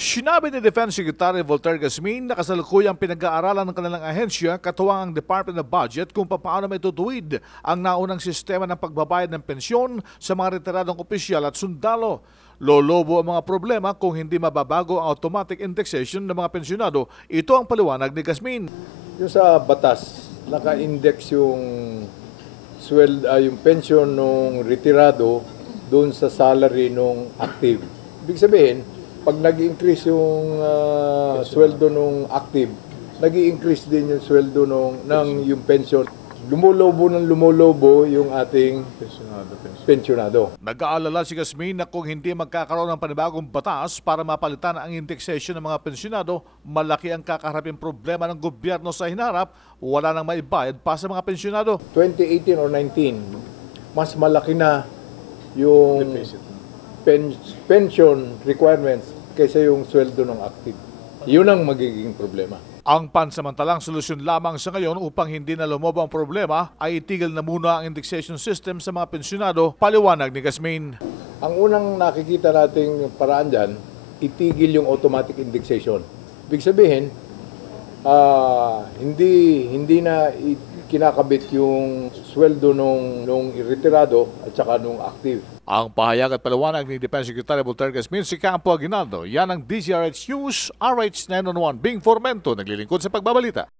Sinabi ni Defense Secretary Voltaire Gasmin na kasalukuyang pinag-aaralan ng kanilang ahensya katuwang ang Department of Budget kung paano maitutuwid ang naunang sistema ng pagbabayad ng pensyon sa mga retiradong opisyal at sundalo. Lolobo ang mga problema kung hindi mababago ang automatic indexation ng mga pensyonado. Ito ang paliwanag ni Gasmin. Yung sa batas, naka-index yung yung pension ng retirado doon sa salary ng active. Ibig sabihin, pag nag-increase yung sweldo nung active, nag-i-increase din yung sweldo ng yung pension. Lumulobo yung ating pensionado. Nag-aalala si Gasmin na kung hindi magkakaroon ng panibagong batas para mapalitan ang indexation ng mga pensionado, malaki ang kakaharaping problema ng gobyerno sa hinarap, wala nang maibayad pa sa mga pensionado. 2018 or 19, mas malaki na yung pension requirements kaysa yung sweldo ng active. Yun ang magiging problema. Ang pansamantalang solusyon lamang sa ngayon upang hindi na lumobo ang problema ay itigil na muna ang indexation system sa mga pensionado, paliwanag ni Gasmin. Ang unang nakikita nating paraan dyan, itigil yung automatic indexation. Ibig sabihin, hindi na kinakabit yung sweldo nung retirado at saka nung active. Ang pahayag at paliwanag ni Defense Secretary Voltaire Gasmin, si Campo Aguinaldo. Yan ang DZRH News, RH 911, Bing Formento, naglilingkod sa pagbabalita.